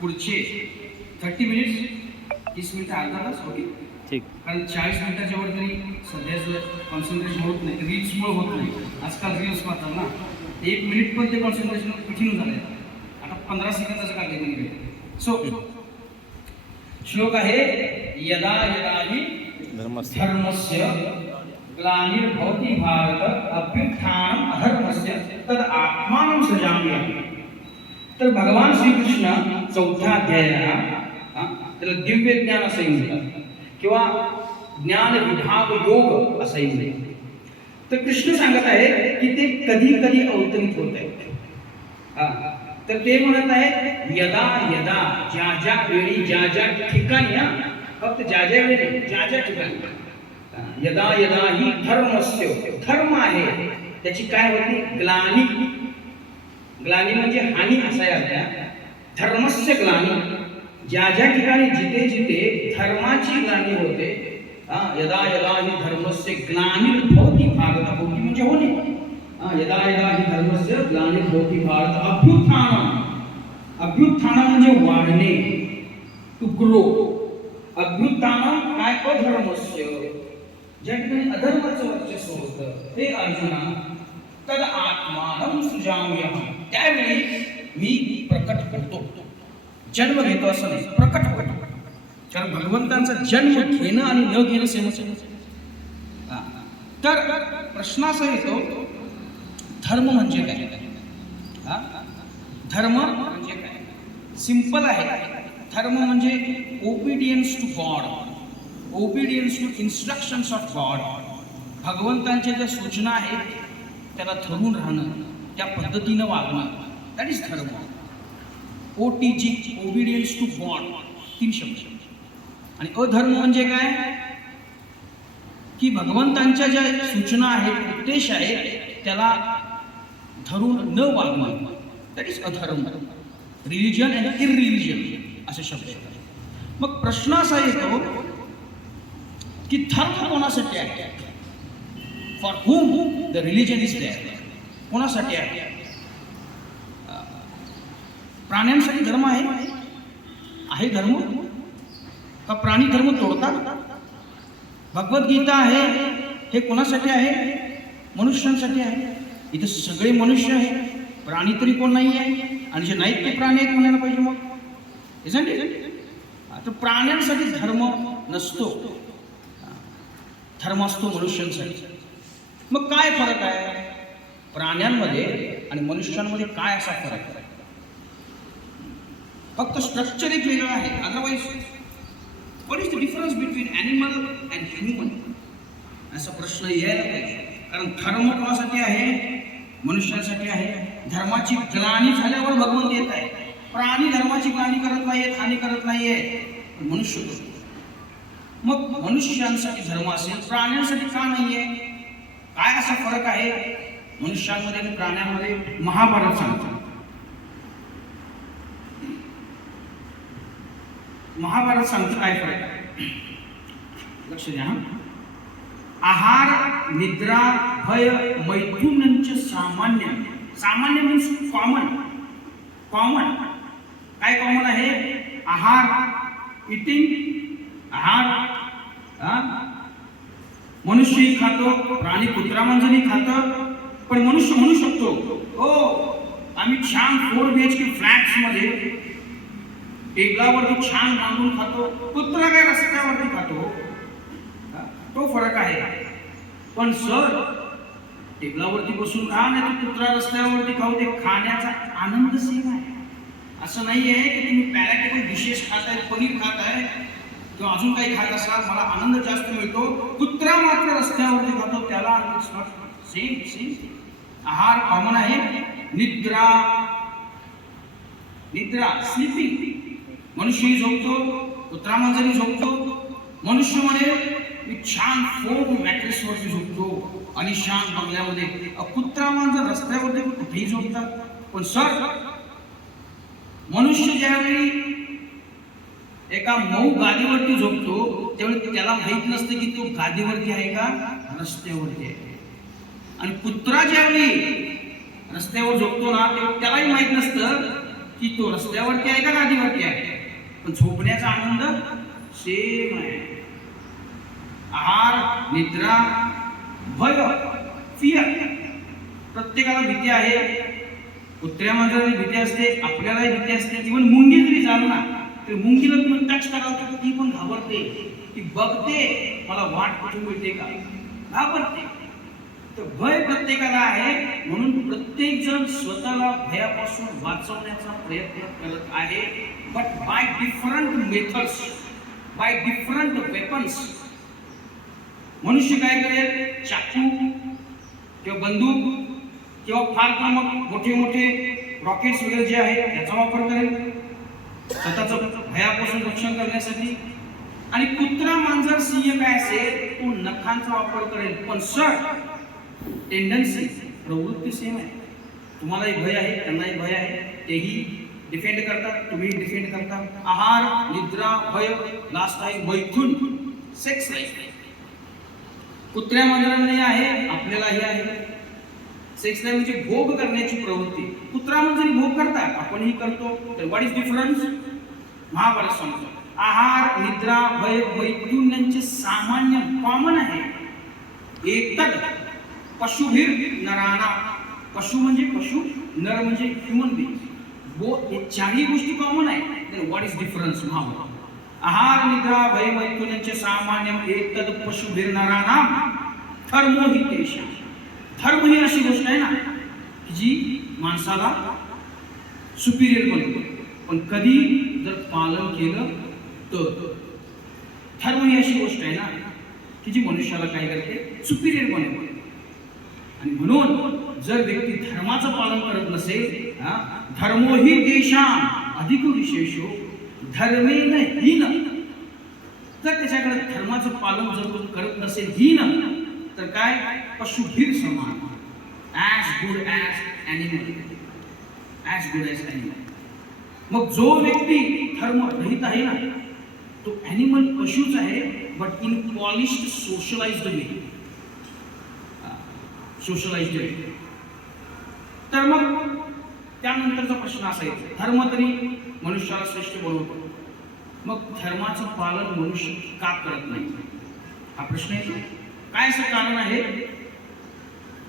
पुढचे 30 मिनिट्स 30 मिनिटं अर्धा तास होईल. ठीक. कारण 40 मिनिटाच्या वर तरी सध्याचं कॉन्सन्ट्रेशन होत नाही, रील्समुळे होत नाही. आजकाल रील्स पाहतात ना, 1 मिनिट पण ते कॉन्सन्ट्रेशन कठीण झालं आहे. आता 15 सेकंदाचं काय नाही. सो श्लोक आहे, यदा यदा हि धर्मस्य ग्लानिर्भवति भारत अभ्युत्थानम् अधर्मस्य तद आत्मानं सृजाम्यहम्. तर भगवान श्रीकृष्ण 4थ्या अध्यायाला त्याला दिव्य ज्ञान असंही म्हणतात किंवा ज्ञान विभाग योग असंही म्हणतात. तर कृष्ण सांगत आहे की ते कधी कधी अवतरित होत आहेत. तर ते म्हणत आहेत, यदा यदा, ज्या ज्या वेळी, ज्या ज्या ठिकाणी, फक्त ज्या ज्या वेळी, ज्या ज्या ठिकाणी, यदा यदा ही धर्मस्य, धर्म आहे त्याची काय होती, ग्लानी. ग्लानी म्हणजे हानी असा अर्थ. धर्मस्य ग्लानी, ज्या ज्या ठिकाणी जिथे जिथे धर्माची ग्लानी होते, यदा यदा ही धर्मस्य ग्लानिर्भवति भारत, भवति म्हणजे होणे, यदा यदा ही धर्मस्य ग्लानिर्भवति भारत अभ्युत्थानम्. अभ्युत्थान म्हणजे वाढणे, टू ग्रो. अभ्युत्थानम् काय, अधर्मस्य, ज्या ठिकाणी अधर्माचं वर्चस्व होतं, हे अर्जुना, तद आत्मानं सृजाम्यहम्, त्यावेळी मी प्रकट होतो. जन्म घेतो असं नाही, प्रकट होतो. कारण भगवंतांचा जन्म घेणं आणि न घेणं सेमच आहे. तर प्रश्न असा येतो, धर्म म्हणजे काय? धर्म म्हणजे काय? सिंपल आहे. धर्म म्हणजे obedience to God, obedience to instructions of God. भगवंतांच्या ज्या सूचना आहेत त्याला धरून राहणं, त्या पद्धतीनं वागणं, दॅट इज धर्म. OTG, ओबिडियन्स टू गॉड, 3 शब्द. आणि अधर्म म्हणजे काय की भगवंतांच्या ज्या सूचना आहेत, उद्देश आहेत, त्याला धरून न वागणं, दॅट इज अधर्म. रिलिजन अँड इररिलिजन असे शब्द. मग प्रश्न असा येतो की धर्म कोणासाठी आहे? For whom the religion is there. कोणासाठी आहे? प्राण्यांसाठी धर्म आहे धर्म का प्राणी धर्म तोडतात? भगवद्गीता आहे हे कोणासाठी आहे? मनुष्यांसाठी आहे. इथे सगळे मनुष्य आहे, प्राणी तरी कोण नाही आहे, आणि जे नाहीत ते प्राणी आहेत म्हणायला पाहिजे. मग isn't it? तर प्राण्यांसाठी धर्म नसतो, धर्म असतो मनुष्यांसाठी. मग काय फरक आहे प्राण्यांमध्ये आणि मनुष्यांमध्ये? काय असा फरक आहे? फक्त स्ट्रक्चर एक वेगळं आहे. Otherwise what is the difference between animal and human, असा प्रश्न यायला पाहिजे. कारण धर्म कोणासाठी आहे? मनुष्यांसाठी आहे. धर्माची ग्लानी झाल्यावर भगवंत येत आहे. प्राणी धर्माची ग्लानी करत नाहीयेत, हानी करत नाहीये, मनुष्य करतो. मग मनुष्यांसाठी धर्म असेल, प्राण्यांसाठी का नाहीये? काय असा फरक आहे मनुष्यांमध्ये आणि प्राण्यांमध्ये? महाभारत सांगतो. महाभारत सांगतो काय फरक आहे, लक्ष द्या. आहार, निद्रा, भय, मैथुनंच सामान्य. सामान्य मीन्स कॉमन. कॉमन काय कॉमन आहे? आहार, इटिंग, आहार. मनुष्यही खातो, प्राणी कुत्रा मांजरही खातं, पण मनुष्य म्हणू शकतो, हो आम्ही छान 4 BHK फ्लॅट्स मध्ये टेबलावरती छान बांधून खातो, कुत्रा काय रस्त्यावरती खातो. तो फरक आहे. पण सर टेबलावरती बसून खा, नाही तर कुत्रा रस्त्यावरती खाऊ दे, खाण्याचा आनंद सेम आहे. असं नाही आहे की तुम्ही पॅराटेबल डिशेस खाताय, पनीर खाताय किंवा अजून काही खात असाल, मला आनंद जास्त मिळतो. कुत्रा मात्र रस्त्यावरती खातो, त्याला सेम सेम. आहार कॉमन आहे. निद्रा, निद्रा स्लीपिंग, मनुष्यही झोपतो, कुत्रा मांजरही झोपतो. मनुष्य म्हणे मी छान 4 मॅट्रेसवरती झोपतो आणि शांत बंगल्यामध्ये. कुत्रा मांजर रस्त्यावरती कुठेही झोपतात. पण सर मनुष्य ज्यावेळी एका मऊ गादीवरती झोपतो त्यावेळी त्याला माहित नसते की तो गादीवरती आहे का रस्त्यावरती आहे. आणि कुत्रा ज्यावेळी रस्त्यावर झोपतो ना, त्यालाही माहित नसतं की तो रस्त्यावरती आहे का गादीवरती आहे, पण झोपण्याचा आनंद सेम आहे. आहार, निद्रा, भय, फिअर, प्रत्येकाला भीती आहे. कुत्र्या मांजराला भीती असते, आपल्यालाही भीती असते. इव्हन मुंगी जरी झालं ना तर मुंगीला तुम्ही टच कराल तर ती पण घाबरते, ती बघते मला वाट कुठून मिळते का, घाबरते. तर भय प्रत्येकाला आहे, म्हणून प्रत्येक जण स्वतःला भयापासून वाचवण्याचा प्रयत्न करत आहे, but by different methods, by different weapons. मनुष्य काय करेल, चाकू किंवा बंदूक किंवा फार मोठे मोठे रॉकेट्स वगैरे जे आहे त्याचा वापर करेल स्वतःचं भयापासून रक्षण करण्यासाठी. आणि कुत्रा, मांजर, सिंह काय असेल तो नखांचा वापर करेल. पण सर टेंडन्सी, प्रवृत्ती सेम आहे. तुम्हालाही भय आहे, त्यांनाही भय आहे, तेही डिफेंड करतात, तुम्ही डिफेंड करता. आहार, निद्रा, भय, लास्ट आहे मैथुन, सेक्स लाईफ. कुत्र्या मांजरांनाही आहे, आपल्यालाही आहे. सेक्स लाईफ म्हणजे भोग करण्याची प्रवृत्ती. कुत्रा मांजरी भोग करतात, आपणही करतो. तर व्हॉट इज डिफरन्स? महाभारत सांगतो. आहार, निद्रा, भय, मैथुन यांचे सामान्य कॉमन आहे. एकतद पशुभिर नराना. पशु म्हणजे पशु, नर म्हणजे ह्युमन बीइंग. हे चारही गोष्टी कॉमन आहे. Then what is difference? Mahabharata. आहार, निद्रा, भय, मैथुन यांचे सामान्य एकतद पशुभिर नराना धर्मो हि तेषां. धर्म ही अशी गोष्ट आहे ना जी माणसाला सुपिरियर बनवते, पण कधी जर पालन केलं तर. धर्म ही अशी गोष्ट आहे ना की जी मनुष्याला काय करते, सुपिरियर बनवते. आणि म्हणून जर व्यक्ती धर्माचं पालन करत नसेल, धर्मो हि तेषां अधिक विशेषो धर्मेन हीन, जर त्याच्याकडे धर्माचं पालन जर तो करत नसेल, हीन, तर काय, पशुभीर समान, as good as animal, as good as animal. मग जो व्यक्ती धर्म रहित आहे ना तो ॲनिमल, पशुच आहे, but in polished socialized way, socialized way. तर मग त्यानंतरचा प्रश्न असा येतो, धर्म तरी मनुष्याला श्रेष्ठ बनवतो, मग धर्माचं पालन मनुष्य का करत नाही, हा प्रश्न येतो. काय असं कारण आहे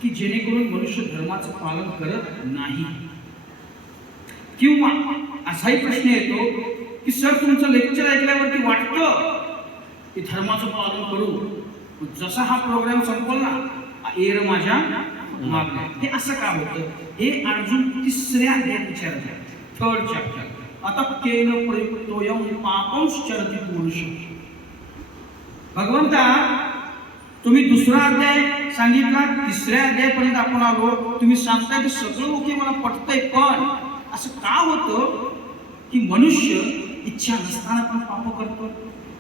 की जेणेकरून मनुष्य धर्माचं पालन करत नाही? किंवा असाही प्रश्न येतो की सर तुमचं लेक्चर ऐकल्यावरती वाटतं की धर्माचं पालन करू, जसा हा प्रोग्राम संपला एर माझ्या मागण्या. हे असं का होतं? हे अर्जुन तिसऱ्या अध्यायात विचारत आहे, 3rd चॅप्टर. आता केन प्रयुक्तोयम पापंश्चरति पुरुष. भगवंता तुम्ही 2रा अध्याय सांगितला, 3ऱ्या अध्यायापर्यंत आपण आलो, तुम्ही सांगताय की सगळं ओके, मला पटतंय, पण असं का होतं की मनुष्य इच्छा नसताना पण पाप करतो?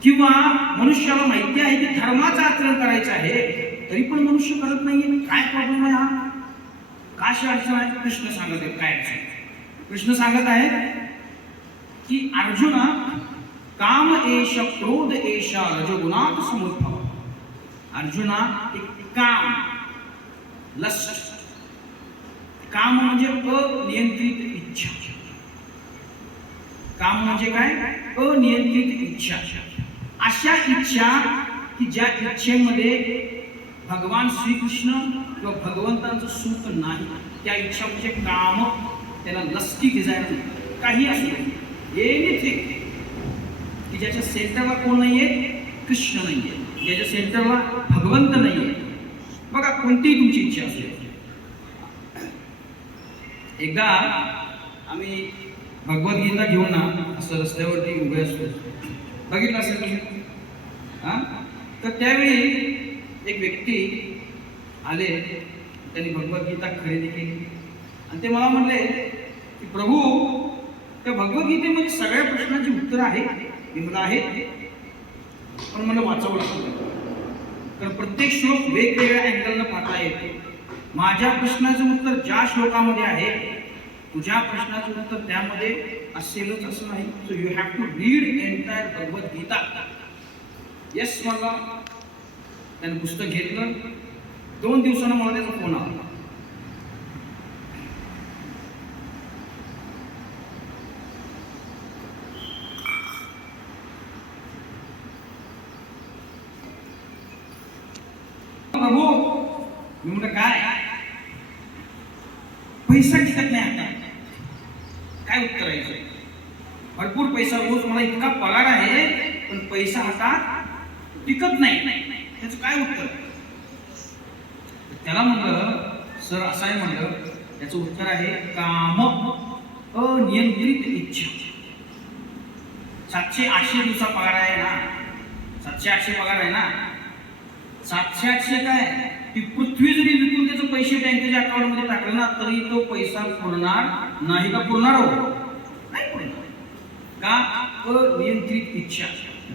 किंवा मनुष्याला माहिती आहे की धर्माचं आचरण करायचं आहे तरी पण मनुष्य करत नाहीये? काय प्रॉब्लेम आहे हा? काशी अडचण आहे? कृष्ण सांगत आहे काय अडचण. कृष्ण सांगत आहे की अर्जुना, काम एष क्रोध एषा रजोगुणात समुद्भव. अर्जुना, एक काम, लस्ट, काम म्हणजे अनियंत्रित इच्छा. काम म्हणजे काय? अनियंत्रित इच्छा. अशा इच्छा की ज्या इच्छेमध्ये भगवान श्रीकृष्ण किंवा भगवंतांचं सुख नाही, त्या इच्छा म्हणजे काम. त्याला लस्टी डिझायर काही असू दे, एनिथिंग की ज्याच्या सेंटरला कोण नाहीये, कृष्ण नाहीये, ज्याच्या सेंटरला भगवंत नाहीये. बघा, कोणतीही तुमची इच्छा असू दे. एकदा आम्ही भगवद्गीता घेऊन ना असं रस्त्यावरती उभे असतो, बघितलं असेल तुम्ही. तर त्यावेळी एक व्यक्ती आले, त्यांनी भगवद्गीता खरेदी केली आणि ते मला म्हणले की प्रभू, त्या भगवद्गीतेमध्ये सगळ्या प्रश्नांची उत्तर आहे. मी मला आहे, पण मला वाचावं लागतं, कारण प्रत्येक श्लोक वेगवेगळ्या अँगलनं पाहता येतो. माझ्या प्रश्नाचं उत्तर ज्या श्लोकामध्ये आहे, तुझ्या प्रश्नाचं उत्तर त्यामध्ये असेलच असं नाही. So you have to read entire Bhagavad Gita. Yes, मला त्यानं पुस्तक घेतलं. 2 दिवसानं मला त्याचा फोन आला. मी म्हटलं काय पैसा टिकत नाही आता, काय उत्तर आहे सर? भरपूर पैसा रोज मला इतका पगार आहे पण पैसा हातात टिकत नाही, त्याचं काय उत्तर? त्याला म्हणलं सर असं आहे, म्हणलं त्याचं उत्तर आहे काम अनियंत्रित इच्छा. 700-800 दिवसा पगार आहे ना, 700-800 पगार आहे ना, 700-800 काय ती पृथ्वी जरी विकून त्याचे पैसे बँकेच्या अकाउंट मध्ये टाकले ना तरी तो पैसा पुरणार नाही. का पुरणार? हो नाही पुरणार. का? अनियंत्रित इच्छा.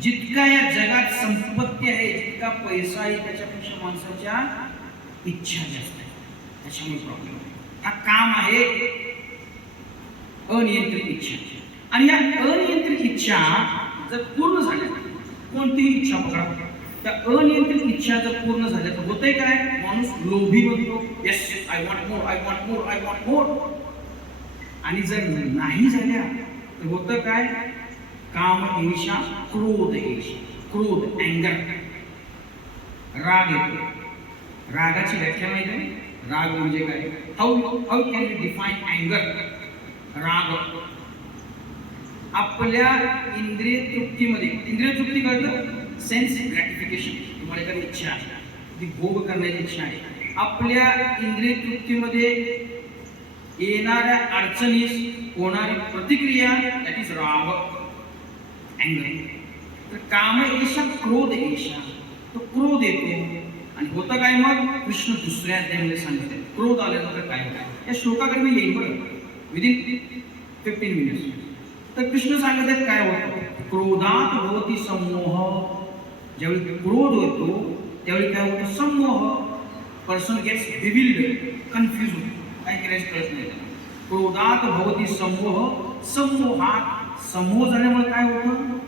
जितका या जगात संपत्ती आहे, जितका पैसा आहे, त्याच्यापेक्षा माणसाच्या इच्छा जास्त आहे. त्याच्यामुळे प्रॉब्लेम आहे. हा काम आहे अनियंत्रित इच्छा. आणि या अनियंत्रित इच्छा जर पूर्ण झाल्या, कोणतीही इच्छा पकडा, त्या अनियंत्रित इच्छा जर पूर्ण झाल्या तर होतंय काय? माणूस लोभी बनतो. Yes, I want more, I want more, I want more. आणि जर नाही झाल्या तर होतं काय? काम ईर्ष्या, क्रोध ईर्ष्या, क्रोध अँगर, राग येतो. रागाची व्याख्या माहिती आहे? राग म्हणजे काय? हाऊ कॅन यू डिफाईन अँगर? राग आपल्या इंद्रिय तृप्तीमध्ये, इंद्रिय तृप्ती कळतं, सेन्स ग्रॅटिफिकेशन. तुम्हाला एखादी इच्छा आहे, ती भोग करण्याची इच्छा आहे. आपल्या इंद्रिय तृप्तीमध्ये येणाऱ्या अडचणीस होणारी प्रतिक्रिया, दॅट इज राग, अँगर. तर काम ईर्ष्या, क्रोध ईर्ष्या, तो क्रोध येतो. आणि होतं काय मग? कृष्ण दुसऱ्या अध्यायामध्ये सांगितले क्रोध आल्यानंतर काय होतं. या श्लोकाकडे मी येईल बरं विदिन 15 मिनिट्स. तर कृष्ण सांगत आहेत काय होतं. क्रोधात भवती समोह. ज्यावेळी क्रोध होतो त्यावेळी काय होतं? समोह. पर्सन गेट्स बिविल्ड, कन्फ्यूज होतो, काय करायचं कळत नाही. क्रोधात भवती समोह. समोहात, समोह झाल्यामुळे काय होतं?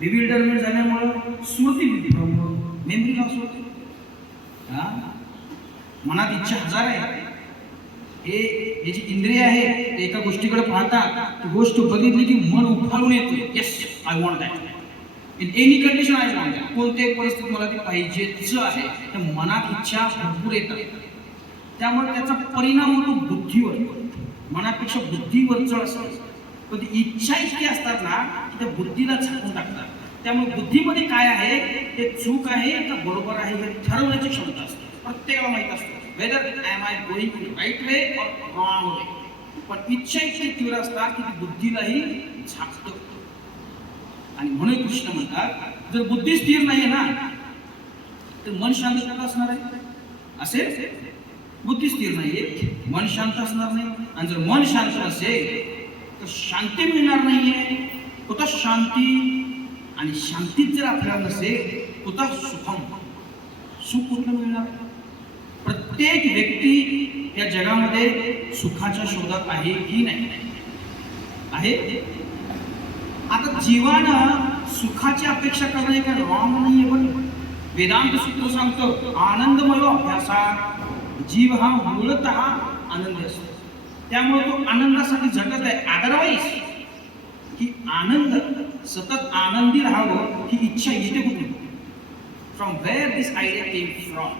बिविल्डरमेंट झाल्यामुळे स्मृतीभ्रम, मेमरी लॉस होतो. मनात इच्छा हजार आहे. हे जी इंद्रिय आहे ते एका गोष्टीकडे पाहतात, ती गोष्ट बघितली की मन उफाळून येते. Yes, I want that. In any condition I want that. कोणत्याही परिस्थितीत मला ती पाहिजेच आहे. तर मनात इच्छा भरपूर येतात. त्यामुळे त्याचा परिणाम होतो बुद्धीवर. मनापेक्षा बुद्धीवर चढ असते. पण ती इच्छा इतकी असतात ना की त्या बुद्धीला झाकून टाकतात. त्यामुळे बुद्धीमध्ये काय आहे, ते चूक आहे का बरोबर आहे हे ठरवण्याची क्षमता असते. प्रत्येकाला माहीत असते whether am I going in right way or wrong way. पण इच्छा इतकी तीव्र असतात की ती बुद्धीलाही झाकतं. आणि म्हणून कृष्ण म्हणतात जर बुद्धी स्थिर नाही आहे ना तर मन शांत कुठं असणार आहे? असेल बुद्धी स्थिर नाहीये, मन शांत असणार नाही. आणि जर मन शांत नसेल तर शांती मिळणार नाहीये. कुठं शांती? आणि शांतीत जर आपल्याला नसेल कुठं सुखम, सुख कुठलं मिळणार? प्रत्येक व्यक्ती या जगामध्ये सुखाच्या शोधात आहे की नाही? आहे. आता जीवानं सुखाची अपेक्षा करणं हे काय रॉंग नाहीये. पण वेदांत सूत्र सांगतो आनंदमय अभ्यासात जीव हा मूलतः आनंदी असतो. त्यामुळे तो आनंदासाठी झटत आहे. अदरवाईज ही आनंद, सतत आनंदी राहावं ही इच्छा येते कुठून? From where this idea came from?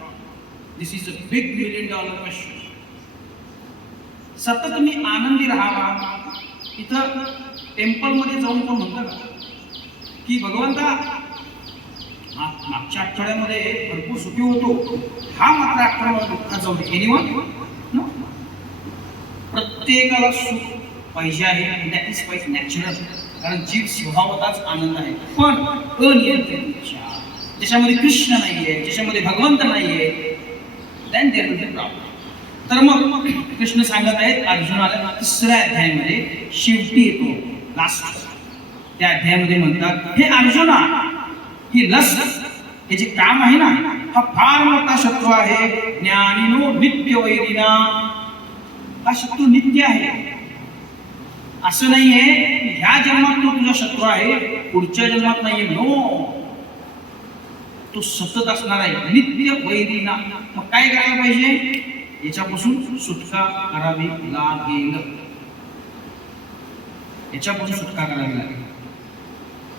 This is a big $1,000,000 question. सतत तुम्ही आनंदी राहावा. इथं टेम्पलमध्ये जाऊन कोण म्हणतं का की भगवंता मागच्या आठवड्यामध्ये भरपूर सुखी होतो, हा मात्र आठवड्यामध्ये दुःखात जाऊ दे? एनिवन? प्रत्येकाला सुख पाहिजे आहे. That is quite natural. कारण जीव स्वभावताच आनंद आहे. पण अनियंत्रित इच्छा, ज्याच्यामध्ये कृष्ण नाहीये, ज्याच्यामध्ये भगवंत नाहीये, then there will be problem. तर मग कृष्ण सांगत आहेत अर्जुनाला 3ऱ्या अध्यायामध्ये शेवटी येतो लास्ट. त्या अध्यायामध्ये म्हणतात हे अर्जुना, ही लस्ट, हे जे काम आहे ना, हा फार मोठा शत्रू आहे. ज्ञानीनो नित्य वैरिना. हा शत्रू नित्य आहे. असं नाहीये ह्या जन्मात तो तुझा शत्रू आहे, पुढच्या जन्मात नाहीये. नो, तो सतत असणार आहे, नित्य वैरिना. मग काय करायला पाहिजे? याच्यापासून सुटका करावी लागेल. याच्यापासून सुटका करावी लागेल.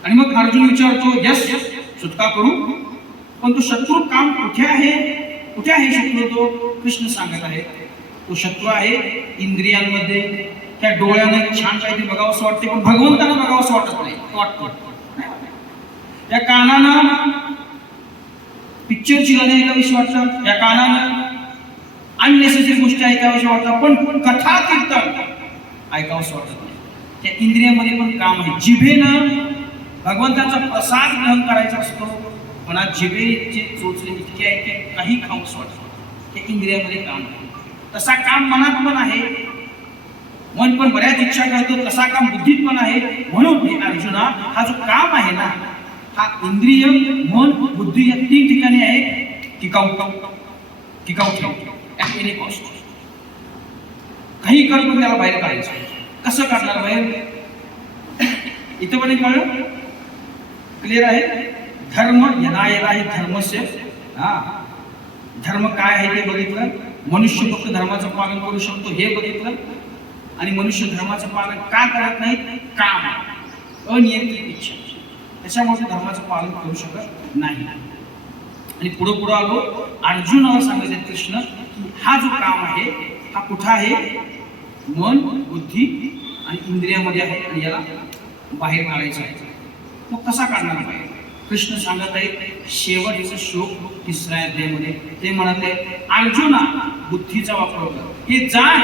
आणि मग अर्जुन विचारतो यस सुटका करू, पण तो शत्रू काम कुठे आहे? कुठे आहे शत्रू? तो कृष्ण सांगत आहे तो शत्रू आहे इंद्रियांमध्ये. त्या डोळ्याने छान काहीतरी बघावंसं वाटते, पण भगवंताला बघावंसं वाटत नाही, वाटतं. त्या कानानं पिक्चरची गाणी ऐकावीशी वाटतात, त्या कानानं अननेसेसरी गोष्टी ऐकाव्याशी वाटतात, पण कथा कीर्तन ऐकावंसं वाटत नाही. त्या इंद्रियामध्ये पण काम आहे. जिभेनं भगवंताचा प्रसाद ग्रहण करायचा असतो, पण आज जिभेचे चोचले इतके आहे की काही खाऊच वाटतं. त्या इंद्रियामध्ये काम आहे. तसा काम मनात पण आहे, मन पण बऱ्याच इच्छा करतो, तसा काम बुद्धीत पण आहे. म्हणून हे अर्जुना, हा जो काम आहे ना, हा इंद्रिय, मन, बुद्धी या 3 ठिकाणी आहे. टिकाऊ ठेव ॲट एनी कॉस्ट. काही करून त्याला बाहेर काढायचं. कसं काढणार बाहेर? इथं पण एक कळलं, क्लिअर आहे. धर्म यदा यदा ही धर्मस्य, धर्म काय आहे ते बघितलं. मनुष्य फक्त धर्माचं पालन करू शकतो हे बघितलं. आणि मनुष्य धर्माचं पालन का करत नाही? काम, अनियंत्रित इच्छा, त्याच्यामुळे धर्माचं पालन करू शकत नाही. आणि पुढं आलो, अर्जुनाला सांगायचं कृष्ण की हा जो काम आहे हा कुठं आहे? मन, बुद्धी आणि इंद्रियामध्ये आहे, आणि याला बाहेर काढायचं आहे. मग कसा काढणार बाहेर? कृष्ण सांगत आहे शेवटचा श्लोक 3ऱ्या अध्यायामध्ये. ते म्हणत आहे, अर्जुना बुद्धीचा वापर कर. हे जाण,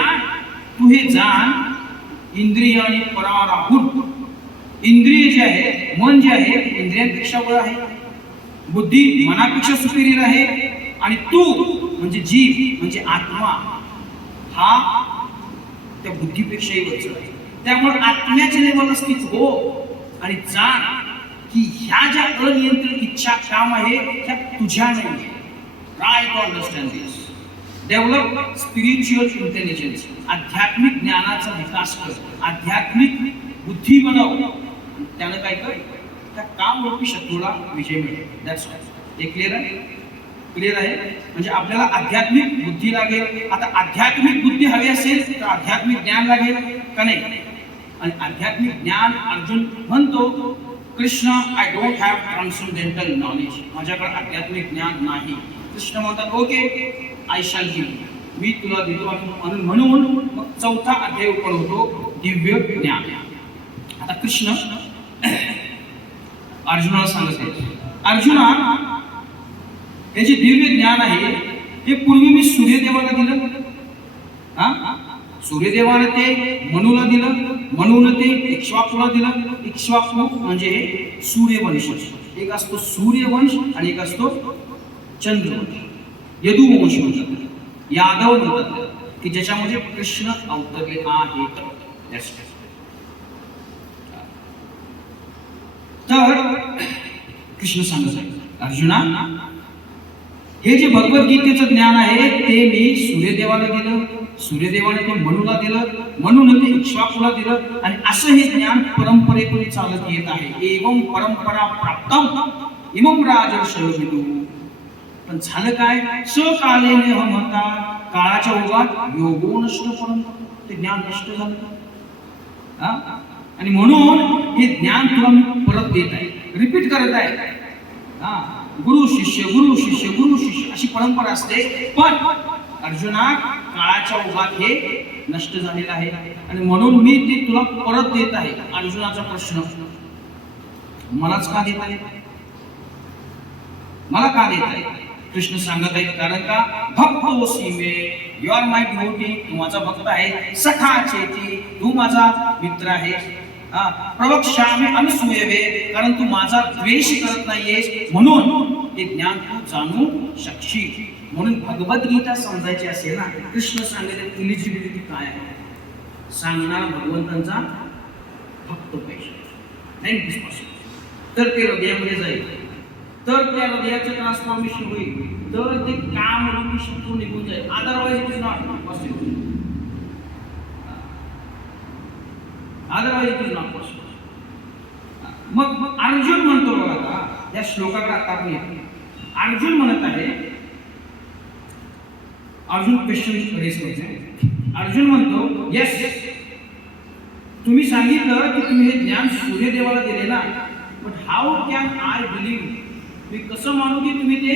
तू हे जाण, इंद्रिय आणि पराराहुल. इंद्रिय जे आहे, मन जे आहे, इंद्रियांपेक्षा वर आहे. बुद्धी मनापेक्षा सुपेरियर आहे. आणि तू म्हणजे जीव म्हणजे आत्मा, हा त्या बुद्धीपेक्षाही वरचा आहे. त्यामुळे आत्म्याचे लेवल स्थित हो आणि जाण की ह्या ज्या अनियंत्रित इच्छा काम आहे त्या तुझ्या नाही. Try to understand this. Develop spiritual intelligence. आध्यात्मिक ज्ञानाचा विकास कर, आध्यात्मिक बुद्धी बनव. त्यानं काय कर? त्या काम रूपी शत्रूला विजय मिळेल. That's all. हे क्लिअर आहे? क्लिअर आहे. म्हणजे आपल्याला आध्यात्मिक बुद्धी लागेल. आता आध्यात्मिक बुद्धी हवी असेल तर आध्यात्मिक ज्ञान लागेल का नाही? आणि आध्यात्मिक ज्ञान अर्जुन म्हणतो, Krishna I don't have transcendental knowledge. माझ्याकडे आध्यात्मिक ज्ञान नाही. कृष्ण म्हणतात ओके, आय शॅल गिव्ह, मी तुला देतो. म्हणून मग 4था अध्याय उपर होतो दिव्य ज्ञान. आता कृष्ण अर्जुनाला सांगत आहे, अर्जुना हे जे दिव्य ज्ञान आहे हे पूर्वी मी सूर्यदेवाला दिलं. सूर्यदेवाने ते मनुला दिलं, मनुने ते इक्ष्वाकुला दिलं. इक्ष्वाकु म्हणजे सूर्यवंश. एक असतो सूर्यवंश आणि एक असतो चंद्रवंश. यदुवंश म्हणतात, यादव म्हणतात, की ज्याच्यामध्ये कृष्ण अवतरले आहेत. तर कृष्ण सांगत आहे, अर्जुना हे जे भगवद्गीतेचं ज्ञान आहे ते मी सूर्यदेवाला दिलं, सूर्यदेवाने ते मनुला दिलं, मनुने ते इक्ष्वाकुला दिलं. आणि असं हे ज्ञान परंपरेतून चालत येत आहे. एवं परंपरा प्राप्तम इमं राजर्षयो विदुः. पण झालं काय? सकालेने हमता, काळाच्या ओघात योगो नष्ट पडून ते ज्ञान नष्ट झालं. आणि म्हणून हे ज्ञान तुला मी परत देत आहे, रिपीट करत आहे. गुरु शिष्य गुरु शिष्य गुरु शिष्य अशी परंपरा असते. पण अर्जुना काळाच्या ओघात हे नष्ट झालेलं आहे आणि म्हणून मी ते तुला परत देत आहे. अर्जुनाचा प्रश्न, मलाच का देत आहे? मला का देत आहे? कृष्ण सांगत आहेत, कारण का भक्तोसी मे, यू आर माय डिवोटी. तू माझा भक्त आहे. सखा चेती, तू माझा मित्र आहे. प्रवक्ष्यामि अनसूयवे, कारण तू माझा द्वेष करत नाहीयेस, म्हणून हे ज्ञान तू जाणू शकशील. म्हणून भगवद्गीता समजायची असेल ना, कृष्ण सांगितले इलिजिबिलिटी काय आहे? सांगणार भगवंतांचा भक्त पाहिजे. 90%. तर ते हृदयामध्ये जाईल, तर त्या हृदयाचं ट्रान्सफॉर्मेशन होईल, तर ते काम रूपी शत्रू निघून जाईल. Otherwise it is not possible. Otherwise it is not possible. मग अर्जुन म्हणतो बघा, आता या श्लोकाकडे आता आपण येतो. अर्जुन म्हणत आहे, अर्जुन क्वेश्चन रेस करते. अर्जुन म्हणतो, यस तुम्ही सांगितलं की तुम्ही हे ज्ञान सूर्यदेवाला दिले ना, but how can I believe मी कसं मानू की तुम्ही ते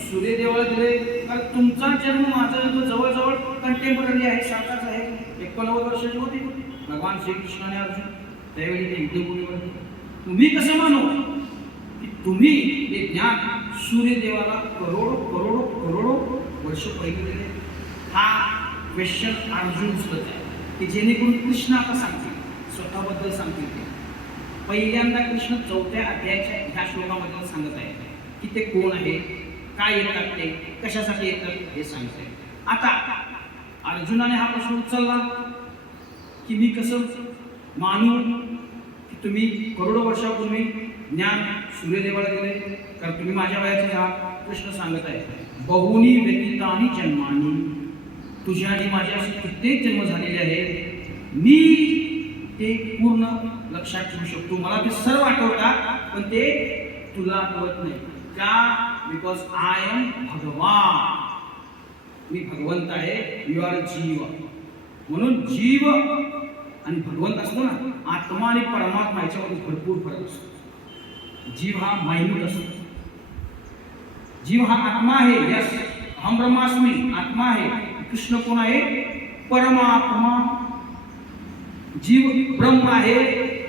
सूर्यदेवाला दिले? कारण तुमचा जन्म माझा जन्म जवळजवळ कंटेम्पररी आहे, सारखाच आहे. 89 वर्षाचे होते भगवान श्रीकृष्ण आणि अर्जुन, त्यावेळी ते युद्धभूमीवर. तुम्ही कसं मानू की तुम्ही हे ज्ञान सूर्यदेवाला करोडो करोडो करोडो वर्ष पहिले दिले? हा क्वेश्चन अर्जुन सुद्धा आहे की जेणेकरून कृष्ण आता सांगतील, स्वतःबद्दल सांगतील. ते पहिल्यांदा कृष्ण 4थ्या अध्यायाच्या ह्या श्लोकामध्ये सांगत आहे की ते कोण आहे, काय येतात, ते कशासाठी येतात हे सांगत आहे. आता अर्जुनाने हा प्रश्न उचलला की मी कसं मानू की तुम्ही करोडो वर्षापूर्वी ज्ञान सूर्यदेवाला दिले? कारण तुम्ही माझ्या वयाचे आहात. कृष्ण सांगत आहे बहुनी व्यतीतानी जन्मानी, तुझ्या आणि माझ्या असे कित्येक जन्म झालेले आहेत, मी ते पूर्ण लक्षात ठेवू शकतो, मला ते सर्व आठवतात, पण ते तुला आठवत नाही का? बिकॉज आय एम भगवान, मी भगवंत आहे, यू आर जीव. म्हणून जीव आणि भगवंत असतो ना, आत्मा आणि परमात्मा याच्यामध्ये भरपूर फरक असतो. जीव हा मायन्यूट असतो, जीव हा आत्मा आहे. यस, अहम ब्रह्मास्मी, आत्मा आहे. कृष्ण कोण आहे? परमात्मा. जीव ब्रह्म आहे,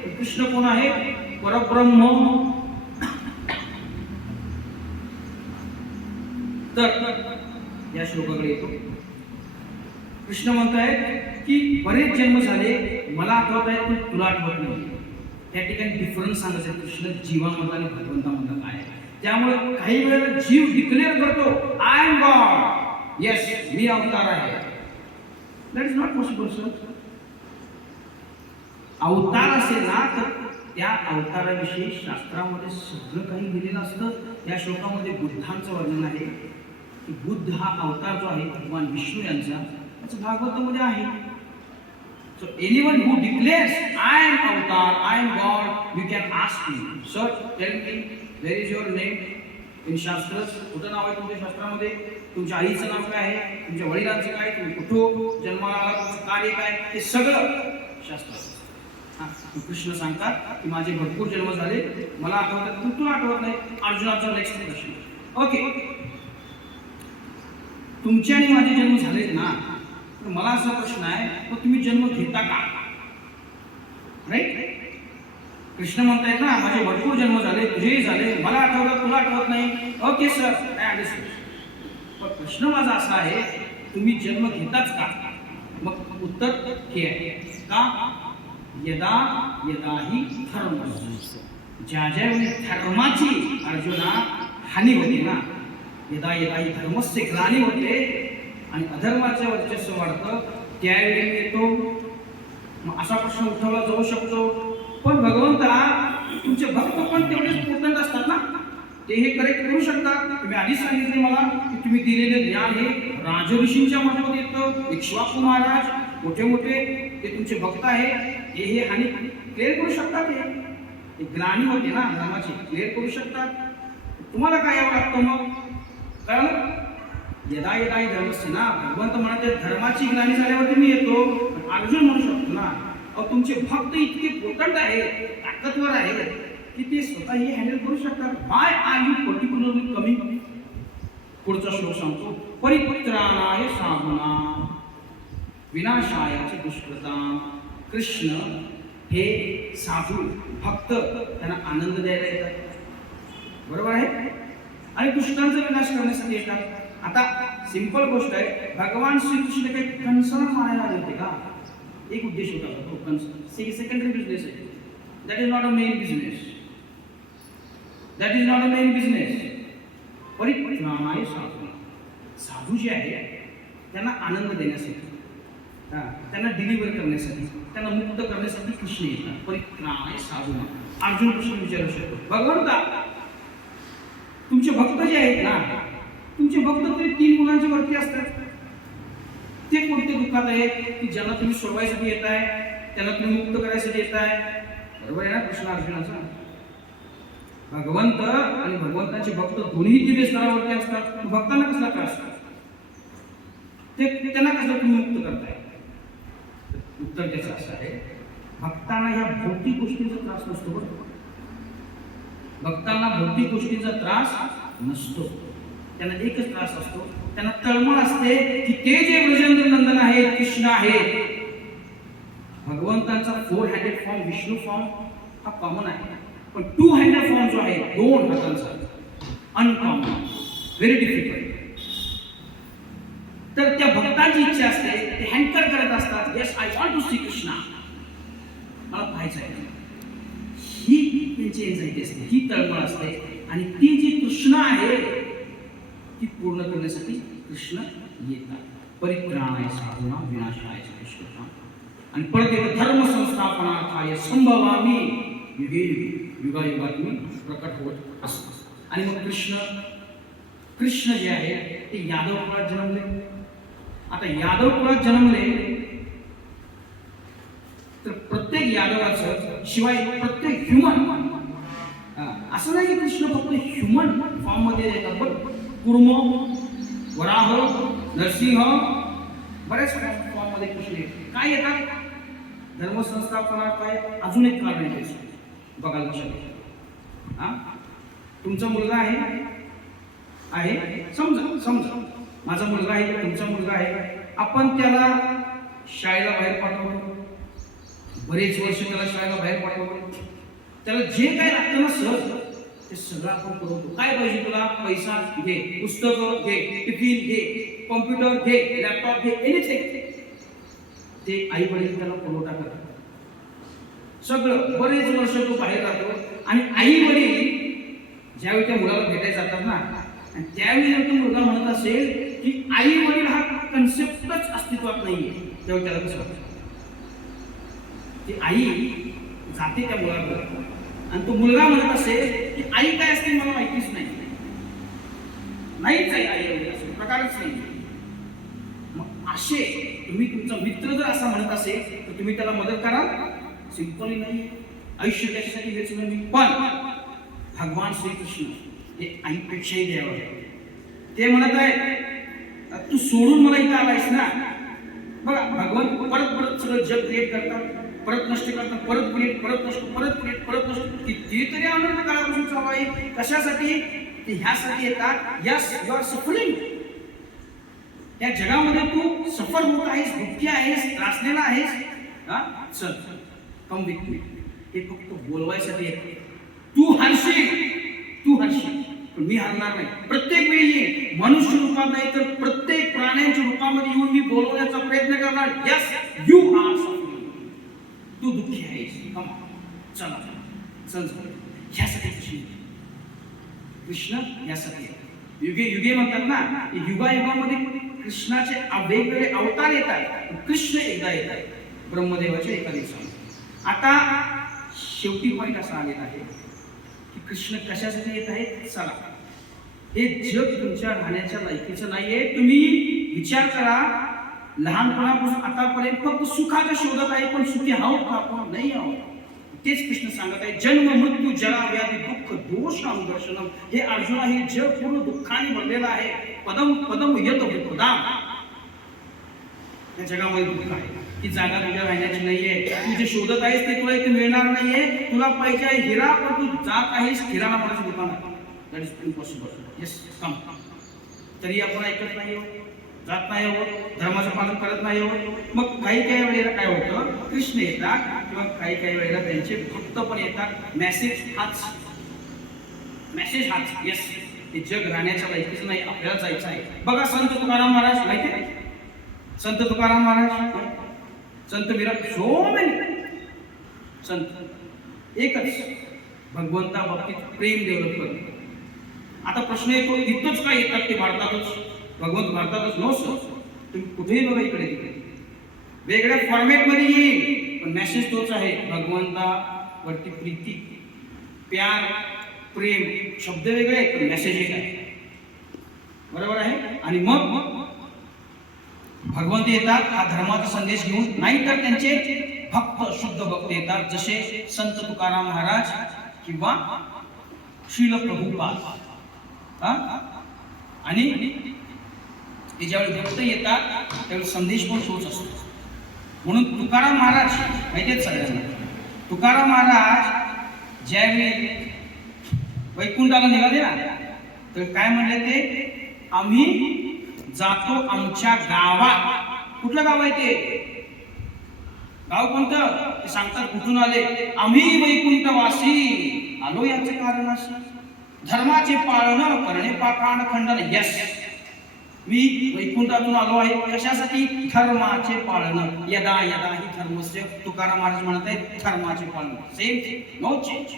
कृष्ण कोण आहे? परब्रह्म. तर या श्लोकाकडे येतो. कृष्ण म्हणतायत की बरेच जन्म झाले, मला आठवत आहे पण तुला आठवत नाही. त्या ठिकाणी डिफरन्स सांगायचं कृष्ण जीवामधला आणि भगवंतामधला काय आहे. त्यामुळे काही वेळेला जीव डिक्लेअर करतो आय एम गॉड, येस मी अवतार आहे. That is not possible sir. अवतार असेल ना तर त्या अवताराविषयी शास्त्रामध्ये सगळं काही दिलेलं असतं. या श्लोकामध्ये बुद्धांचं वर्णन आहे की बुद्ध हा अवतार जो आहे भगवान विष्णू यांचा, त्याचं भागवतामध्ये आहे. So anyone who declares I am avatar, I am God, you can ask me, sir, tell me where is your name in शास्त्र. कुठं नाव आहे तुमच्या शास्त्रामध्ये? तुमच्या आईचं नाव काय आहे, तुमच्या वडिलांचं काय, तुम्ही कुठं जन्माला आला, तुमचं कार्य काय, हे सगळं शास्त्रात. कृष्ण सांगतात की माझे भरपूर जन्म झाले, मला आठवतात पण तुला आठवत नाही. अर्जुनाचा नेक्स्ट प्रश्न. ओके, तुमचे आणि माझे जन्म झालेत ना, तर मला असा प्रश्न आहे, मग तुम्ही जन्म घेता का? राईट? कृष्ण म्हणतायत ना माझे भरपूर जन्म झाले, तुझेही झाले, मला आठवलं तुला आठवत नाही. Okay sir, I understand. पण प्रश्न माझा असा आहे, तुम्ही जन्म घेताच का? मग उत्तर हे आहे का? यदा यदा ही धर्म, ज्या ज्यावेळी धर्माची अर्जुना हानी होते ना, यदा यदा ही धर्मस्य ग्लानी होते आणि अधर्माचं वर्चस्व वाढतं, त्यावेळी येतो. मग असा प्रश्न उठवला जाऊ शकतो. पण भगवंता तुमचे भक्त पण तेवढेच पोटंत असतात ना, ते हे करेक्ट करू शकतात. तुम्ही आधीच सांगितले मला की तुम्ही दिलेले ज्ञान हे राजऋषींच्या मठामध्ये येतं. इक्ष्वाकू महाराज मोठे मोठे ते तुमचे भक्त आहेत, हे हानी क्लिअर करू शकतात. हे ग्लानी होते ना धर्माची, क्लिअर करू शकतात. तुम्हाला काय यावं लागतं मग? कारण यदा यदा ही धर्मस्य ना, भगवंत म्हणते धर्माची ग्लानी झाल्यावरती मी येतो. अर्जुन म्हणू शकतो ना, अहो तुमचे भक्त इतके पोटंट आहेत, ताकदवर आहेत की ते स्वतः हे हँडल करू शकतात. Why are you particularly coming? पुढचा श्लोक सांगतो, परित्राणाय साधूना विनाशायाच दुष्कृता. कृष्ण हे साधू भक्त त्यांना आनंद द्यायला येतात, बरोबर आहे, आणि दुष्टांचा विनाश करण्यासाठी येतात. आता सिंपल गोष्ट आहे, भगवान श्रीकृष्ण काही कंसर्न मानायला आले होते का? एक उद्देश होता तो कंस, सेकंडरी बिझनेस आहे. That is not a main business, that is not a main business. परित्राणाय साधू, साधू जे आहे त्यांना आनंद देण्यासाठी, त्यांना डिलिव्हर करण्यासाठी, त्यांना मुक्त करण्यासाठी कृष्ण येतात. परित्राणाय साधूना. अर्जुन प्रश्न विचारू शकतो, भगवंता तुमचे भक्त जे आहेत ना, तुमचे भक्त तरी 3 मुलांच्या वरती असतात, ते कोणते दुःखात आहेत की ज्यांना तुम्ही सोडवायसाठी येत आहे, त्यांना तुम्ही मुक्त करायसाठी येत आहे? बरोबर आहे ना प्रश्न अर्जुनाचा? भगवंत आणि भगवंताचे भक्त दोन्ही दिव्य स्तरावरती असतात, भक्तांना कसला त्रास, ते त्यांना कसं तुम्ही मुक्त करताय? उत्तर त्याचं असं आहे, भक्तांना या भौतिक गोष्टींचा त्रास नसतो. बरोबर, भक्तांना भौतिक गोष्टींचा त्रास नसतो, त्यांना एकच त्रास असतो, त्यांना तळमळ असते की ते जे ब्रजेंद्र नंदन आहे, कृष्ण आहे. भगवंतांचा 4 हँडेड फॉर्म विष्णू फॉर्म हा कॉमन आहे, पण 2 हँडेड फॉर्म जो आहे 2 हातांचा अनकॉमन, व्हेरी डिफिकल्ट. तर त्या भक्तांची इच्छा असते, ते हँकर करत असतात, yes I want to see Krishna, मला पाहायचं आहे. ही त्यांची एन्झायटी असते, ही तळमळ असते, आणि ती जी कृष्ण आहे ती पूर्ण करण्यासाठी कृष्ण येतात. परित्राणाय साधूना विनाशाय दुष्कृतां. आणि परत येतं धर्म संस्थापनार्थाय संभवामी युगे युगे, युगायुगात मी प्रकट होत असतो. आणि मग कृष्ण जे आहे ते यादव कुळात जन्मले. आता यादव कुळात जन्मले तर प्रत्येक यादवाचं, शिवाय प्रत्येक ह्युमन, असं नाही की कृष्ण फक्त ह्युमन फॉर्म मध्ये येतात, पण कुर्म, वराह, नरसिंह, बऱ्याच फॉर्म मध्ये कृष्ण काय येतात. धर्मसंस्थापनात अजून एक कारण आहे, बघा लक्षात. तुमचा मुलगा आहे समजा माझा मुलगा आहे, तुमचा मुलगा आहे, आपण त्याला शाळेला बाहेर पाठवतो, बरेच वर्ष त्याला शाळेला बाहेर पाठवतो, त्याला जे काय लागतं ना सहज ते सगळं आपण पुरवतो. काय पाहिजे तुला, पैसा घे, पुस्तकं घे, टिफिन घे, कॉम्प्युटर घे, लॅपटॉप घे, एनिथिंग, ते आई वडील त्याला पुरवठा करतात. सगळं बरेच वर्ष तो बाहेर राहतो, आणि आई वडील ज्यावेळी त्या मुलाला भेटायला जातात ना, आणि त्यावेळी जर तो मुलगा म्हणत असेल की आई वडील हा कन्सेप्टच अस्तित्वात नाहीये, त्यावेळी त्याला कसं वाटतं. ती आई जाते त्या मुलाबरोबर, आणि तो मुलगा म्हणत असेल की आई काय असते मला माहितीच नाहीच आहे, आई वडील असं प्रकारच नाही. मग असे तुम्ही तुमचा मित्र जर असा म्हणत असेल तर तुम्ही त्याला मदत करा, सिंपली नाही. आयुष्य त्याच्यासाठी हेच नाही, पण भगवान श्रीकृष्ण हे आईपेक्षाही देव आहे. ते म्हणत आहे तू सोडून मला इथं आलायस ना. बघा भगवान परत सगळं जग क्रिएट करतात, परत नष्ट करतात, परत क्रिएट, परत नष्ट, परत क्रिएट, परत नष्ट. कितीतरी अनंत काळापासून चालू आहे. कशासाठी, ते ह्यासाठी येतात, यस यू आर सफरिंग. या जगामध्ये तू सफर होत आहेस, दुःखी आहेस, त्रासलेला आहेस, चल कम विथ मी. हे फक्त बोलवायसाठी येते. तू हरशील, पण मी हरणार नाही. प्रत्येक वेळी ये, मनुष्य रूपात नाही तर प्रत्येक प्राण्यांच्या रूपामध्ये येऊन मी बोलवण्याचा प्रयत्न करणार. यस यू आर सफरिंग, तू दुःखी आहेस, कम चला चल. ह्यासाठी कृष्ण यासाठी युगे युगे म्हणतात ना, युगायुगामध्ये कृष्णाचे वेगवेगळे अवतार येतात, कृष्ण एकदा येतात ब्रह्मदेवाच्या एका दिवसामध्ये. आता शेवटी पॉईंट असा आलेला आहे की कृष्ण कशासाठी येत आहे. चला, हे जग तुमच्या राहण्याच्या लायकीचं नाहीये. तुम्ही विचार करा, लहानपणापासून आतापर्यंत फक्त सुखाच्या शोधात आहे, पण सुखी आहोत का आपण, नाही आहोत. तेच कृष्ण सांगत आहे, जन्म मृत्यू जरा व्याधी दुःख दोष नाम दर्शनम. हे अर्जुना, हे जग पूर्ण दुःखाने भरलेलं आहे. पदम पदम यत विपदाम, या जगामध्ये दुःख आहे. ती जागा तुझ्या राहण्याची नाहीये. तू जे शोधत आहेस ते तुला इथे मिळणार नाहीये. तुला पाहिजे आहे हिरा, पण तू जात आहेस किराणा मालाच्या दुकानात. That is impossible. Yes come. तरी आपण ऐकत नाही आहोत, जात नाही आहोत, धर्माचं पालन करत नाही आहोत. मग काही वेळेला काय होतं, कृष्ण येतात किंवा काही वेळेला त्यांचे भक्त पण येतात. मेसेज हाच. येस, हे जग राहण्याच्या लायकीचं नाही, आपल्याला जायचं आहे. बघा संत तुकाराम महाराज, माहिती आहे संत तुकाराम महाराज, संत विराट, सो मेनी संत, एकच भगवंता बाबतीत प्रेम डेव्हलप करतो. आता प्रश्न येतो, इथंच काय येतात ते भारतातच, भगवंत भारतातच. नो सर, तुम्ही कुठेही बघा, इकडे तिकडे वेगळ्या फॉर्मॅटमध्ये येईल, पण मेसेज तोच आहे. भगवंतावरती प्रीती, प्यार, प्रेम, शब्द वेगळे आहेत पण मेसेज एक आहे. बरोबर आहे. आणि मग भगवंत येतात हा धर्माचा संदेश घेऊन, नाही तर त्यांचे भक्त, शुद्ध भक्त येतात, जसे संत तुकाराम महाराज किंवा श्रील प्रभुपाद. आणि ज्यावेळी भक्त येतात त्यावेळी संदेश पण तोच असतो. म्हणून तुकाराम महाराज माहिती आहेत सगळ्यांना, तुकाराम महाराज ज्यावेळी वैकुंठाला निघाले ना, तर काय म्हणले ते, आम्ही जातो आमच्या गावात. कुठलं गाव आहे ते? गाव कोणतं ते सांगतात. कुठून आले? आम्ही वैकुंठवासी आलो याचे कारण असं, धर्माचे पालन करणे पाखांड खंडन. यस, मी वैकुंठातून आलो आहे. कशासाठी? धर्माचे पालन. यदा यदा ही धर्मस्य. तुकाराम महाराज म्हणत आहेत धर्माचे पालन. Same, no change.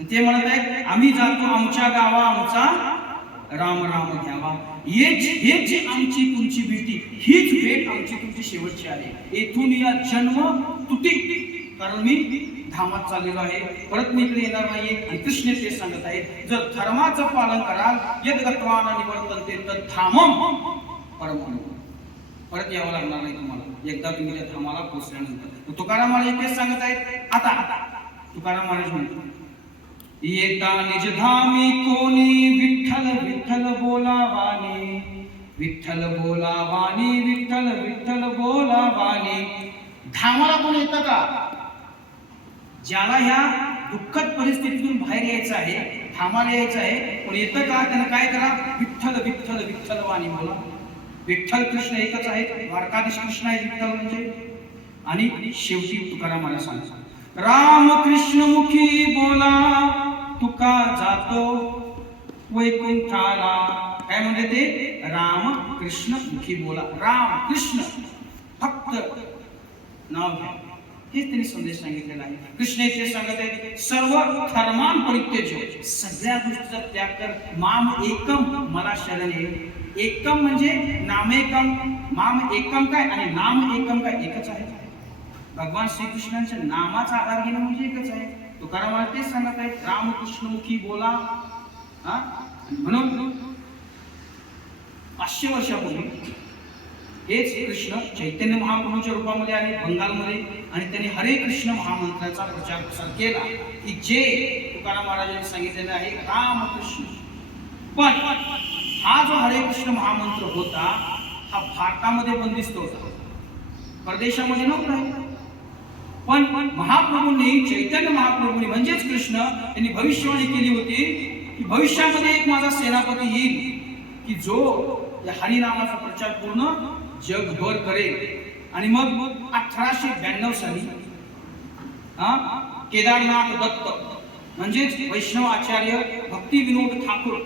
ते म्हणत आहेत आम्ही जातो आमच्या गावा, आमचा राम राम घ्यावा. हेच आमची तुमची भेटी, हीच भेट आमची तुमची शेवटची आहे. येथून या जन्म तुटी, कारण मी धामात चाललेलो आहे, परत मी इकडे येणार नाहीये. आणि कृष्ण ते सांगत आहेत जर धर्माचं पालन कराल, यद गत्वान निवर्तन्ते तद धामम परमं, परत यावं लागणार नाही तुम्हाला एकदा तुम्ही त्या धामाला पोहोचल्यानंतर. तुकाराम महाराज तेच सांगत आहेत. आता तुकाराम महाराज म्हणतात येता निज धामी कोणी, विठ्ठल विठ्ठल बोलावानी, विठ्ठल बोलावानी, विठ्ठल विठ्ठल बोलावानी. धामाला कोण येतं का? ज्याला ह्या दुःखद परिस्थितीतून बाहेर यायचं आहे, धामाला यायचं आहे, पण येतं का? त्यानं काय करा? विठ्ठल विठ्ठल विठ्ठल वाणी बोला. विठ्ठल कृष्ण एकच आहे, द्वारकाधीश कृष्ण आहे विठ्ठल म्हणजे. आणि शेवटी तुकाराम महाराज सांगतात राम कृष्ण मुखी बोला, तुका जातो वैकुंठाला. काय म्हणजे ते? राम कृष्ण मुखी बोला. राम कृष्ण फक्त नाव घ्या, हेच त्यांनी संदेश सांगितलेला आहे. कृष्ण इथे सांगत आहे सर्व धर्मान परित्यज्य, सगळ्या गोष्टीचा त्याग कर. माम एकम, मला शरण ये. एकम म्हणजे नामेकम, माम एकम काय आणि नाम एकम काय? एकच आहे. भगवान श्रीकृष्णांच्या नामाचा आधार घेणं म्हणजे एकच आहे. तुकाराम महाराज तेच सांगत आहेत रामकृष्ण मुखी बोला. म्हणून 500 वर्षापूर्वी हेच कृष्ण चैतन्य महाप्रभूच्या रूपामध्ये आले बंगालमध्ये, आणि त्यांनी हरे कृष्ण महामंत्राचा प्रचार प्रसार केला की जे तुकाराम महाराजांनी सांगितलेलं आहे रामकृष्ण. पण हा जो हरे कृष्ण महामंत्र होता हा भारतामध्ये बंदिस्त होता, परदेशामध्ये नव्हता. पण महाप्रभूंनी, चैतन्य महाप्रभूंनी म्हणजेच कृष्ण, त्यांनी भविष्यवाणी केली होती की भविष्यामध्ये एक माझा सेनापती येईल की जो या हरिनामाचा प्रचार पूर्ण जगभर करेल. आणि मग 1892 साली केदारनाथ दत्त म्हणजेच वैष्णव आचार्य भक्ती विनोद ठाकूर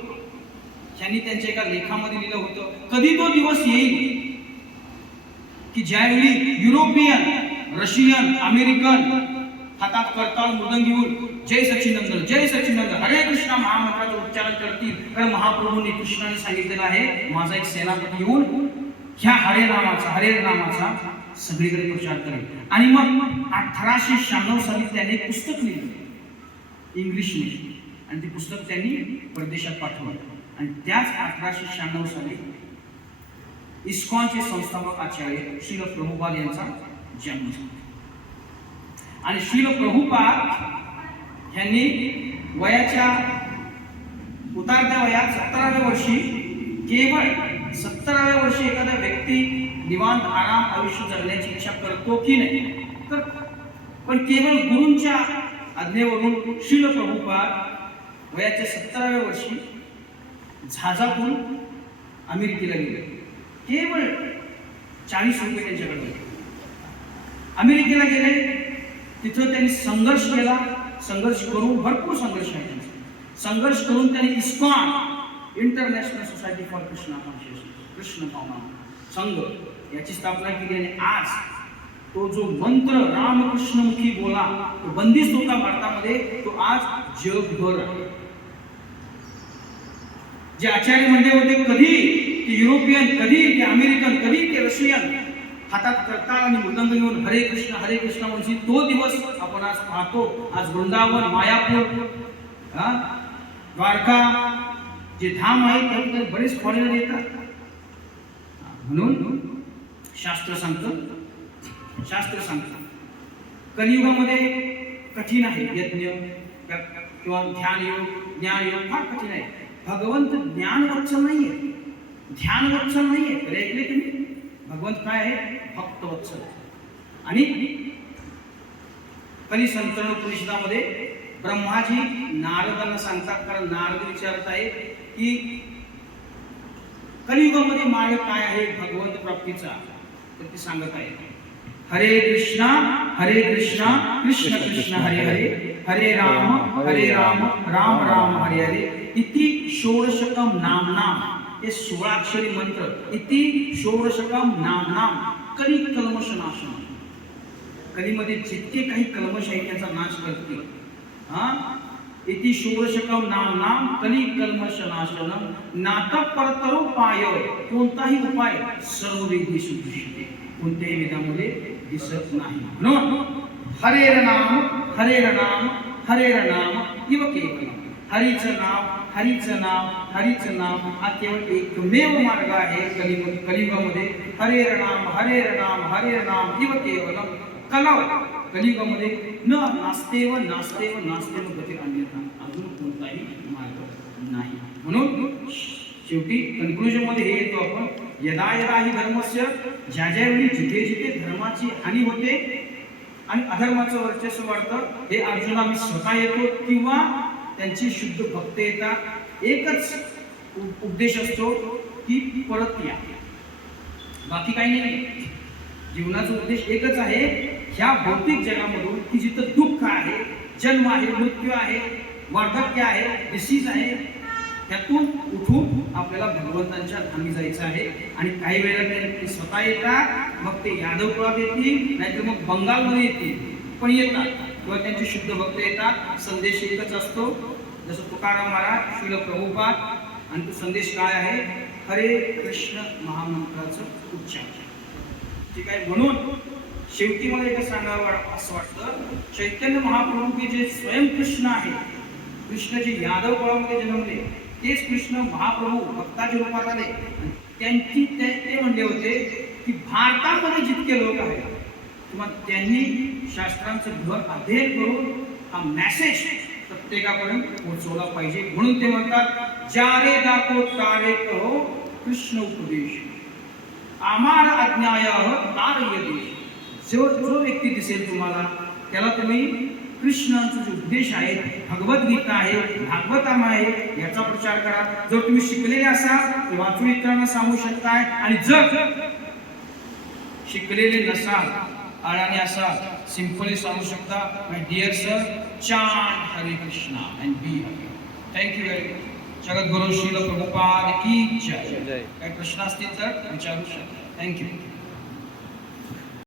यांनी त्यांच्या एका लेखामध्ये लिहिलं होतं, कधी तो दिवस येईल की ज्यावेळी युरोपियन, रशियन, अमेरिकन हातात करताल मृदंग घेऊन जय सच्चिदानंद जय सच्चिदानंद हरे कृष्ण महामंत्राचं उच्चारण करतील. कारण महाप्रभूंनी कृष्णाने सांगितलेलं आहे माझा एक सेनापती येऊन ह्या हरे नामाचा सगळीकडे प्रचार करेल. आणि मग 1896 साली त्याने एक पुस्तक लिहिलं इंग्लिशमध्ये, आणि ते पुस्तक त्यांनी परदेशात पाठवलं. आणि त्याच 1896 साली इस्कॉनचे संस्थापक आचार्य श्रील प्रभुपाद यांचा जन्म झाला. आणि श्रील प्रभुपाद यांनी वयाच्या उतारत्या वयात 17व्या वर्षी, केवळ 17व्या वर्षी एखादा व्यक्ती निवांत आराम आयुष्य जगण्याची इच्छा करतो की नाही, तर पण केवळ गुरूंच्या आज्ञेवरून श्रील प्रभुपाद वयाच्या 17व्या वर्षी जहाजातून अमेरिकेला गेले. केवळ 40 रुपये त्यांच्याकडे होते. अमेरिकेला गेले, तिथं त्यांनी संघर्ष केला. संघर्ष करून, भरपूर संघर्ष आहे त्यांचा, संघर्ष करून त्यांनी ISKCON, international society for Krishna consciousness, Krishna भावना संघ याची स्थापना केली. आणि आज तो जो मंत्र रामकृष्णमुखी बोला तो बंदिस्त होता भारतामध्ये, तो आज जगभर आहे. जे आचार्य म्हणले होते कधी ते युरोपियन, कधी ते अमेरिकन, कधी ते रशियन हातात करताल आणि मृदंग घेऊन हरे कृष्ण म्हणजे तो दिवस आपण आज पाहतो. आज वृंदावन, मायापूर, द्वारका जे धाम आहे त्यामध्ये बरेच फॉरेनर येतात. म्हणून शास्त्र सांगतं कलियुगामध्ये कठीण आहे यज्ञ किंवा ध्यान योग, ज्ञान योग फार कठीण आहे. भगवंत ज्ञानवत्सल नाहीये, ध्यानवत्सल नाहीये. तर ऐकले तुम्ही, भगवंत काय आहे? भक्तवत्सल. आणि कलिसंतरण उपनिषदामध्ये ब्रह्माजी नारदांना सांगतात, कारण नारद विचारत आहे की कलियुगामध्ये मार्ग काय आहे भगवंत प्राप्तीचा, तर ते सांगत आहे हरे कृष्णा कृष्ण कृष्ण हरे हरे, हरे राम राम राम हरे हरे, इति षोडशकम नाम, हे 16 अक्षरी मंत्र, इति षोडशकम नाम कली कल्मशनाशन, कलीमध्ये जितके काही कल्मश आहेत त्याचा नाश करते. इति षोडशकम नाम कली कल्मशनाशनम, नाता परतरोपाय, कोणताही उपाय सर्व वेदेषु दृश्यते, कोणत्याही वेदामध्ये दिसत नाही. म्हणून हरेर नाम इव केवलम, हरीचं नाम हा केवळ एकमेव मार्ग आहे कलियुगामध्ये. हरेर नाम इव केवलम कलव, कलियुगामध्ये नास्तेव गती अन्यथा, अजून कोणताही मार्ग नाही. म्हणून शेवटी कन्क्लुजन मध्ये हे येतो आपण, यदा ही धर्मस्य, ज्यावेळी जिथे धर्माची हानी होते आणि अधर्माचं वर्चस्व वाढतं, हे अर्जुना मी स्वतः येतो किंवा त्यांची शुद्ध भक्त येतात. एकच उपदेश असतो की परत या, बाकी काही नाही. जीवनाचा उद्देश एकच आहे, ह्या भौतिक जगामधून की जिथं दुःख आहे, जन्म आहे, मृत्यू आहे, वार्धक्य आहे, डिसीज आहे, त्यातून उठून आपल्याला भगवंतांच्या धामी जायचं आहे. आणि काही वेळेला ते स्वतः येतात, मग ते यादव कुळात येतील, नाहीतर मग बंगालमध्ये येतील, पण येतात किंवा त्यांचे शुद्ध भक्त येतात. संदेश एकच असतो, जसं तुकाराम महाराज, श्रील प्रभुपाद, आणि तो संदेश काय आहे, हरे कृष्ण महामंत्राचं उच्चार. ठीक आहे. म्हणून शेवटी मला एक सांगावं असं वाटतं, चैतन्य महाप्रभू की जे स्वयं कृष्ण आहे, कृष्ण जे यादव कुळामध्ये जन्मले, तेच कृष्ण महाप्रभू भक्ताच्या रूपात आले. त्यांची ते म्हणले होते की भारतामध्ये जितके लोक आहेत किंवा त्यांनी शास्त्रांचं घर अध्ययन करून हा मेसेज प्रत्येकापर्यंत पोहोचवला पाहिजे. म्हणून ते म्हणतात, जारे दाखो तारे कहो कृष्ण उपदेश, आमार अज्ञाय तारय देश. जो व्यक्ती दिसेल तुम्हाला, त्याला तुम्ही कृष्णाचा जो उपदेश आहे, भगवद्गीता आहे, भागवतम आहे, याचा प्रचार करा. जर तुम्ही शिकलेले असाल तर वाचून इतरांना सांगू शकताय, आणि जर शिकलेले नसाल, अडाणी असाल, सिंपली सांगू शकता, माय डिअर सर, चांट हरे Krishna and be happy. Thank you very much. जगद्गुरु श्रील प्रभुपाद की जय. काही प्रश्न असतील तर विचारू शकता. थँक्यू.